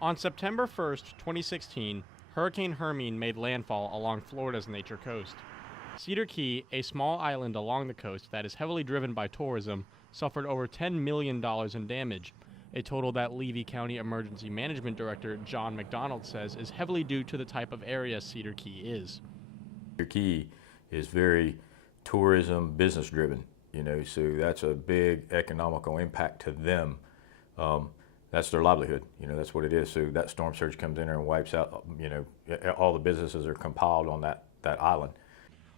On September 1st, 2016, Hurricane Hermine made landfall along Florida's nature coast. Cedar Key, a small island along the coast that is heavily driven by tourism, suffered over $10 million in damage, a total that Levy County Emergency Management Director John McDonald says is heavily due to the type of area Cedar Key is. Cedar Key is very tourism business driven, so that's a big economical impact to them. That's their livelihood, that's what it is. So that storm surge comes in there and wipes out, all the businesses are compiled on that island.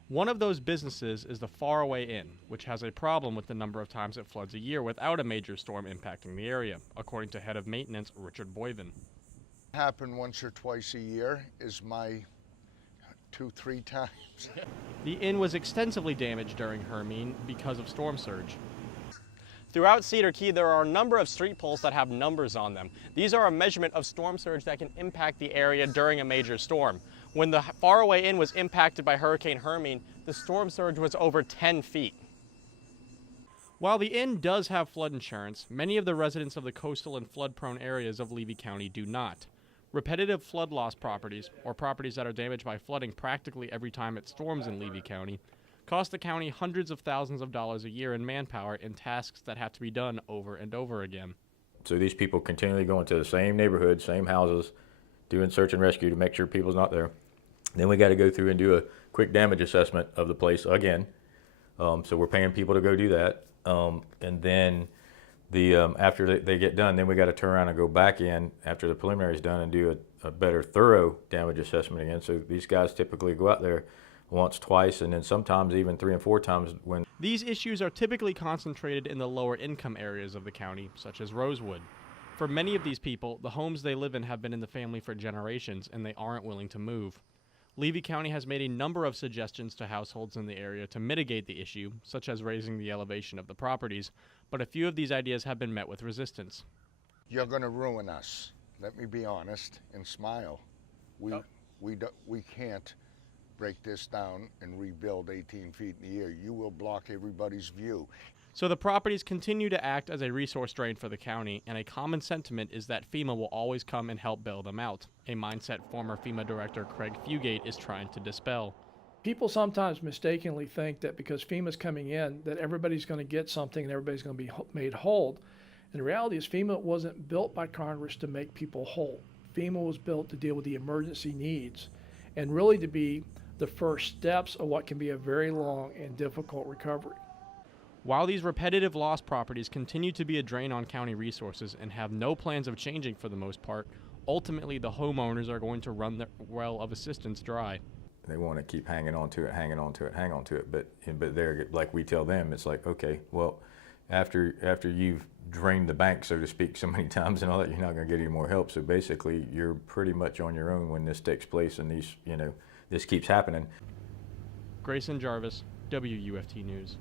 One of those businesses is the Faraway Inn, which has a problem with the number of times it floods a year without a major storm impacting the area, according to head of maintenance Richard Boyven. Happen once or twice a year is my 2-3 times. The inn was extensively damaged during Hermine because of storm surge. Throughout Cedar Key, there are a number of street poles that have numbers on them. These are a measurement of storm surge that can impact the area during a major storm. When the Faraway Inn was impacted by Hurricane Hermine, the storm surge was over 10 feet. While the inn does have flood insurance, many of the residents of the coastal and flood-prone areas of Levy County do not. Repetitive flood loss properties, or properties that are damaged by flooding practically every time it storms in Levy County, cost the county hundreds of thousands of dollars a year in manpower in tasks that have to be done over and over again. So these people continually go into the same neighborhood, same houses, doing search and rescue to make sure people's not there. Then we got to go through and do a quick damage assessment of the place again. So we're paying people to go do that. And then after they get done, then we got to turn around and go back in after the preliminary is done and do a better thorough damage assessment again. So these guys typically go out there once, twice, and then sometimes even 3 and 4 times. When these issues are typically concentrated in the lower income areas of the county, such as Rosewood. For many of these people, the homes they live in have been in the family for generations, and they aren't willing to move. Levy County has made a number of suggestions to households in the area to mitigate the issue, such as raising the elevation of the properties, but a few of these ideas have been met with resistance. You're going to ruin us. Let me be honest and smile. We can't break this down and rebuild 18 feet in the air. You will block everybody's view. So the properties continue to act as a resource drain for the county, and a common sentiment is that FEMA will always come and help bail them out, a mindset former FEMA Director Craig Fugate is trying to dispel. People sometimes mistakenly think that because FEMA's coming in, that everybody's going to get something and everybody's going to be made whole. And the reality is FEMA wasn't built by Congress to make people whole. FEMA was built to deal with the emergency needs and really to be the first steps of what can be a very long and difficult recovery. While these repetitive loss properties continue to be a drain on county resources and have no plans of changing for the most part, ultimately the homeowners are going to run the well of assistance dry. they want to keep hanging on to it, but they're like, we tell them, it's like, okay, well, after you've drained the bank, so to speak, so many times and all that, you're not going to get any more help. So basically, you're pretty much on your own when this takes place and this keeps happening. Grayson Jarvis, WUFT News.